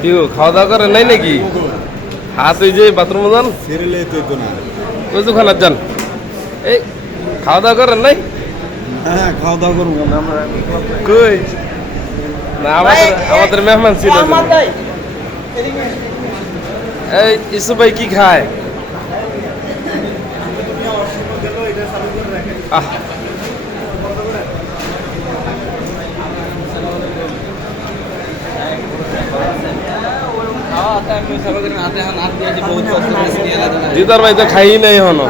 কি খাওয়া দাওয়া করেন নাই নাকি? হাত ওই যে বাথরুম যান। ওই দোকানে যান। এই খাওয়া দাওয়া করেন নাই? হ্যাঁ খাওয়া দাওয়া করব। কই? না আমাদের আমাদের মেহমান ছিল এই ইসু ভাই কি খায়? আহ দিদার ভাই তো খাই নাই হনো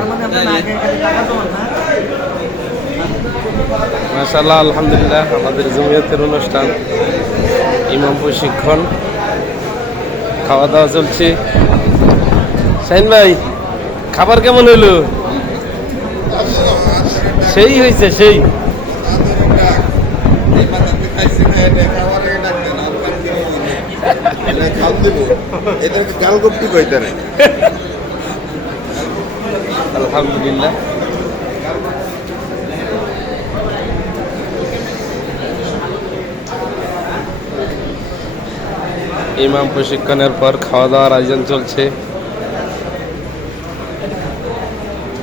মাশাল্লাহ আলহামদুলিল্লাহ, আমাদের জমিয়তের অনুষ্ঠান, ইমাম প্রশিক্ষণ খাওয়া দাওয়া চলছে। শাইন ভাই, খাবার কেমন হইল? সেই হয়েছে সেই। আলহামদুলিল্লাহ। ইমাম প্রশিক্ষণের পর খাওয়া দাওয়ার আয়োজন চলছে।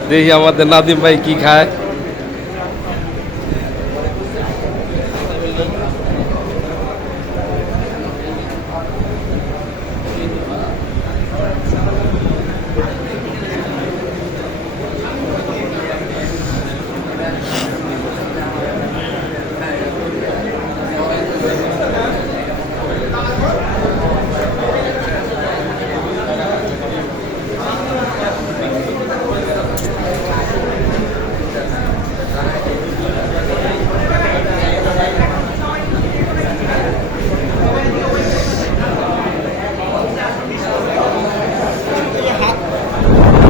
দেখি আমাদের নাদিম ভাই কি খায়।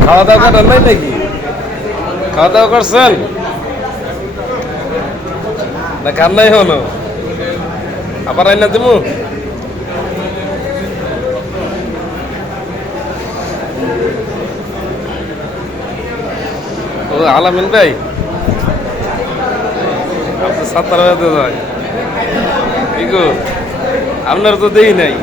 খাওয়া দাওয়া করেন নাই নাকি? খাওয়া দাওয়া করছেন? না খান নাই হনো আবার আইনা দিমু? ও, আলামিন ভাই। আপনি সাঁতার যায়। কি আপনার তো দেই নাই।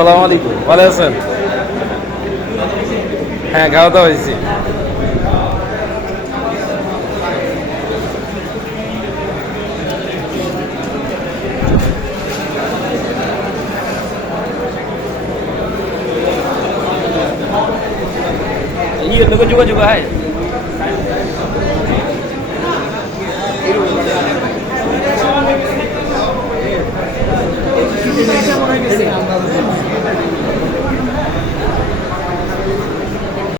আসসালামু আলাইকুম। ভালো আছেন? হ্যাঁ খাওয়া দাওয়া হয়েছি। ইয়ে, যোগাযোগ হয়? Gracias.